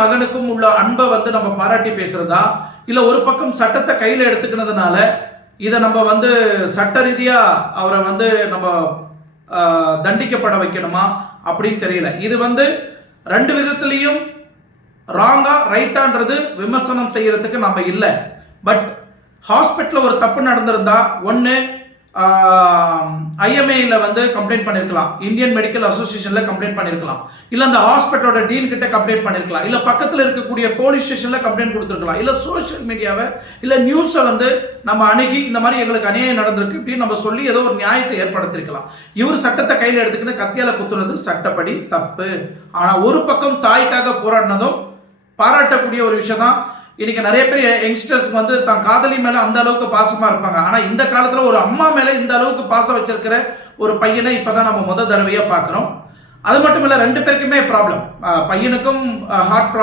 மகனுக்கும் உள்ள அன்பை வந்து நம்ம பாராட்டி பேசுறதா, இல்ல ஒரு பக்கம் சட்டத்தை கையில எடுத்துக்கிறதுனால இதை நம்ம வந்து சட்ட ரீதியா அவரை வந்து நம்ம தண்டிக்கப்பட வைக்கணுமா அப்படின்னு தெரியல. இது வந்து ரெண்டு விதத்திலையும் ராங்கா ரைட்டான்றது விமர்சனம் செய்யறதுக்கு நம்ம இல்லை. பட் ஹாஸ்பிட்டல் ஒரு தப்பு நடந்திருந்தா ஒன்று ஐஎம்ஏல வந்து கம்ப்ளைண்ட் பண்ணிருக்கலாம், இந்தியன் மெடிக்கல் அசோசியேஷன்ல கம்ப்ளைண்ட் பண்ணிருக்கலாம், இல்ல அந்த ஹாஸ்பிட்டலோட டீன் கிட்ட கம்ப்ளைண்ட் பண்ணிருக்கலாம், இல்ல பக்கத்துல இருக்கக்கூடிய போலீஸ் ஸ்டேஷன்ல கம்ப்ளைண்ட் கொடுத்துருக்கலாம், இல்ல சோசியல் மீடியாவை இல்ல நியூஸை வந்து நம்ம அணுகி இந்த மாதிரி எங்களுக்கு அநியாயம் நடந்திருக்கு இப்படின்னு நம்ம சொல்லி ஏதோ ஒரு நியாயத்தை ஏற்படுத்திருக்கலாம். இவர் சட்டத்தை கையில் எடுத்துக்கிட்டு கத்தியால குத்துறது சட்டப்படி தப்பு. ஆனா ஒரு பக்கம் தாய்க்காக போராடினதும் பாராட்டக்கூடிய ஒரு விஷயம் தான். இன்னைக்கு நிறைய பேர் யங்ஸ்டர்ஸ் வந்து தான் காதலி மேல அந்த அளவுக்கு பாசமா இருப்பாங்க. ஆனா இந்த காலத்துல ஒரு அம்மா மேல இந்த அளவுக்கு பாசம் வச்சிருக்கிற ஒரு பையனை இப்பதான் நம்ம முதல் தடவையா பாக்குறோம். அது மட்டும் இல்ல, ரெண்டு பேருக்குமே ப்ராப்ளம். பையனுக்கும் ஹார்ட் ப்ராப்ளம்.